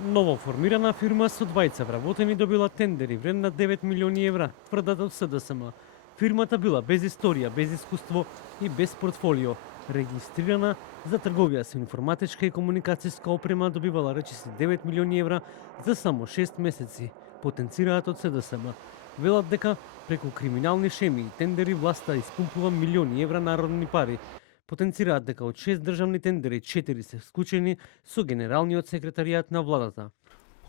Ново формирана фирма со двајца вработени добила тендери вредни на 9 милиони евра, тврдат од СДСМ. Фирмата била без историја, без искуство и без портфолио. Регистрирана за трговија со информатичка и комуникацијска опрема, добивала речиси 9 милиони евра за само 6 месеци, потенцираат од СДСМ. Велат дека преку криминални шеми и тендери власта испумпува милиони евра народни пари. Потенцираат дека од 6 државни тендери 4 се склучени со генералниот секретаријат на владата.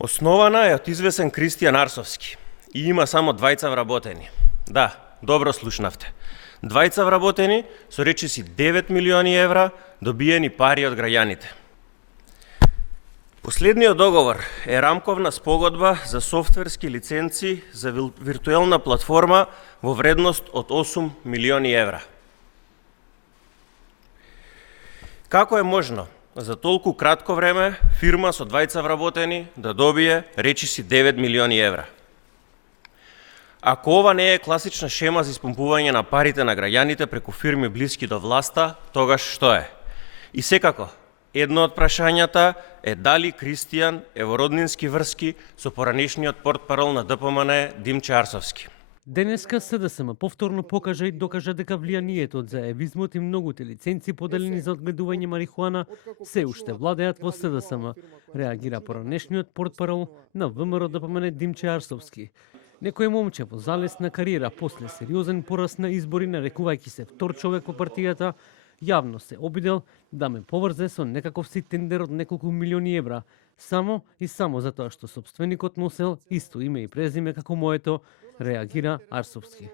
Основана е од извесен Кристијан Арсовски и има само двајца вработени. Да, добро слушнавте. Двајца вработени со речиси 9 милиони евра добиени пари од граѓаните. Последниот договор е рамковна спогодба за софтверски лиценци за виртуелна платформа во вредност од 8 милиони евра. Како е можно за толку кратко време фирма со двајца вработени да добие речиси 9 милиони евра? Ако ова не е класична шема за испумпување на парите на граѓаните преку фирми блиски до власта, тогаш што е? И секако, едно од прашањата е дали Кристијан е во роднински врски со поранешниот портпарол на ДПМН Димче Арсовски. Денеска СДСМ повторно покажа и докажа дека влијанието од заевизмот и многуте лиценци поделени за одгледување марихуана се уште владеат во СДСМ, реагира поранешниот портпарол на ВМРО ДПМН Димче Арсовски. Некој момче во залесна кариера после сериозен пораз на избори, нарекувајќи се втор човек во партијата, јавно се обидел да ме поврзе со некаков си тендер од неколку милиони евра, само и само затоа што сопственикот носел исто име и презиме како моето, реагира Арсовски.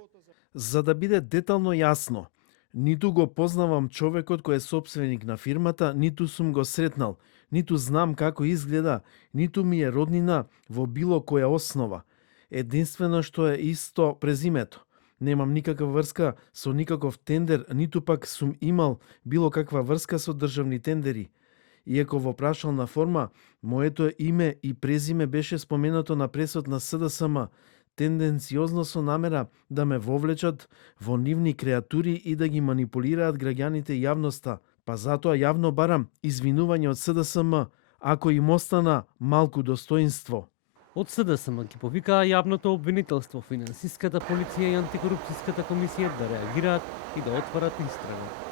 За да биде детално јасно, ниту го познавам човекот кој е сопственик на фирмата, ниту сум го сретнал, ниту знам како изгледа, ниту ми е роднина во било која основа. Единствено што е исто презимето. Немам никаква врска со никаков тендер, ниту пак сум имал било каква врска со државни тендери. Иако во прашална форма, моето име и презиме беше споменато на пресот на СДСМ, тенденциозно со намера да ме вовлечат во нивни креатури и да ги манипулираат граѓаните и јавноста, па затоа јавно барам извинување од СДСМ, ако им остана малку достоинство. Од СДСМ ги повикаа јавното обвинителство, финансиската полиција и антикорупцијската комисија да реагираат и да отварат истрага.